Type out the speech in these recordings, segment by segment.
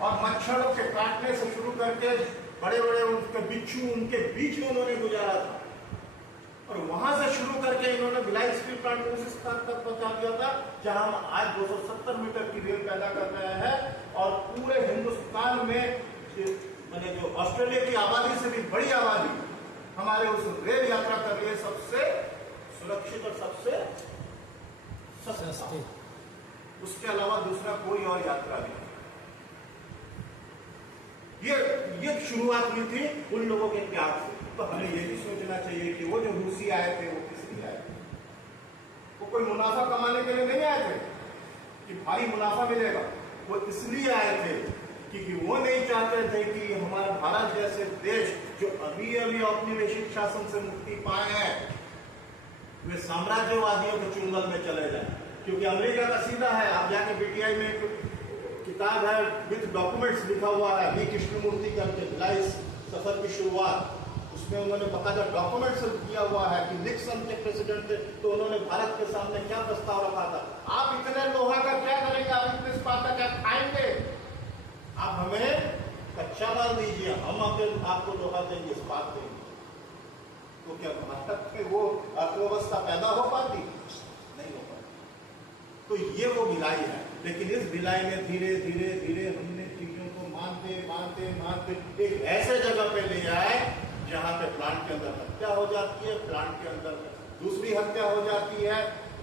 और मच्छरों के काटने से शुरू करके बड़े बड़े उनके बिच्छू उनके बीच में उन्होंने गुजारा था, और वहां से शुरू करके इन्होंने भिलाई स्टील प्लांट को उस स्थान तक पहुंचा दिया था जहां हम आज 270 मीटर की रेल पैदा कर रहे हैं। और पूरे हिंदुस्तान में मैंने जो ऑस्ट्रेलिया की आबादी से भी बड़ी आबादी हमारे उस रेल यात्रा कर रही है, सबसे सुरक्षित और सबसे सस्ती, उसके अलावा दूसरा कोई और यात्रा नहीं। ये शुरुआत हुई थी उन लोगों के त्याग से। तो हमें ये भी सोचना चाहिए कि वो जो रूसी आए थे वो किस लिए आए थे? वो कोई मुनाफा कमाने के लिए नहीं आए थे कि भारी मुनाफा मिलेगा, वो इसलिए आए थे क्योंकि वो नहीं चाहते थे कि हमारा भारत जैसे देश जो अभी अभी औपनिवेशिक शासन से मुक्ति पाए हैं वे साम्राज्यवादियों के चुंगल में चले जाए। क्योंकि अमेरिका का सीधा है, आप जाके बीटीआई में एक किताब है विद डॉक्यूमेंट्स लिखा हुआ है वी कृष्णमूर्ति का भिलाई सफर की शुरुआत, उसमें उन्होंने बकायदा डॉक्यूमेंट्स किया हुआ है कि निक्सन के प्रेसिडेंट थे तो उन्होंने भारत के सामने क्या प्रस्ताव रखा था, आप इतने लोहा का क्या करेंगे, आप इतने इस्पात का क्या खाएंगे, आप हमें कच्चा माल दीजिए, हम आपको लोहा देंगे, इस्पात देंगे। तो क्या भारत में वो अर्थव्यवस्था पैदा हो पाती? नहीं हो पाती। तो ये वो भिलाई है। लेकिन इस भिलाई में धीरे धीरे धीरे हमने चीजों को मानते एक ऐसे जगह पे ले आए जहां पे प्लांट के अंदर हत्या हो जाती है, प्लांट के अंदर दूसरी हत्या हो जाती है,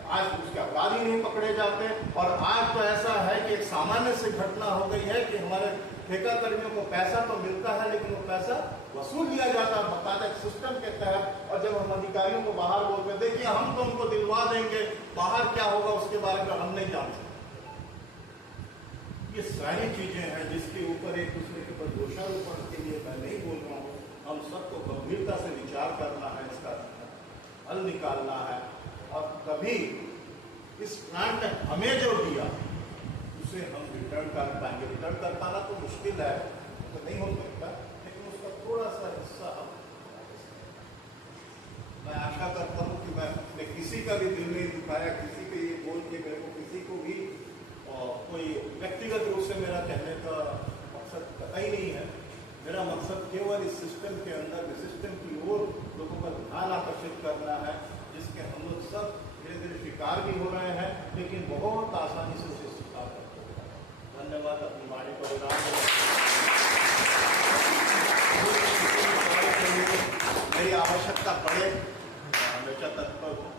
आज उसके अपराधी नहीं पकड़े जाते। और आज तो ऐसा है कि एक सामान्य सी घटना हो गई है कि हमारे ठेका कर्मियों को पैसा तो मिलता है लेकिन वो पैसा वसूल लिया जाता है बकायदा सिस्टम के तहत। और जब हम अधिकारियों को बाहर बोलते हैं देखिए हम तो उनको दिलवा देंगे, बाहर क्या होगा उसके बारे में हम नहीं जानते। ये सारी चीजें हैं जिसके ऊपर एक दूसरे के ऊपर दोषारोपण के लिए मैं नहीं बोल रहा हूँ, हम सबको गंभीरता से विचार करना है, इसका हल निकालना है। और कभी इस प्लांट ने हमें जो दिया उसे हम रिटर्न कर पाएंगे। रिटर्न कर पाना तो मुश्किल है, तो नहीं हो सकता, लेकिन उसका थोड़ा सा हिस्सा मैं आशा करता हूँ कि मैं किसी का भी दिल नहीं दुखाया, किसी के ये बोल के मेरे को किसी को भी कोई व्यक्तिगत रूप से मेरा कहने का मकसद कतई नहीं है। मेरा मकसद केवल इस सिस्टम के अंदर, इस सिस्टम की ओर लोगों का ध्यान आकर्षित करना है, जिसके हम लोग सब धीरे धीरे शिकार भी हो रहे हैं, लेकिन बहुत आसानी से उसे शिकार करते हैं। धन्यवाद। अपनी वाणी को विराम मेरी आवश्यकता पड़े हमेशा तत्पर हूँ।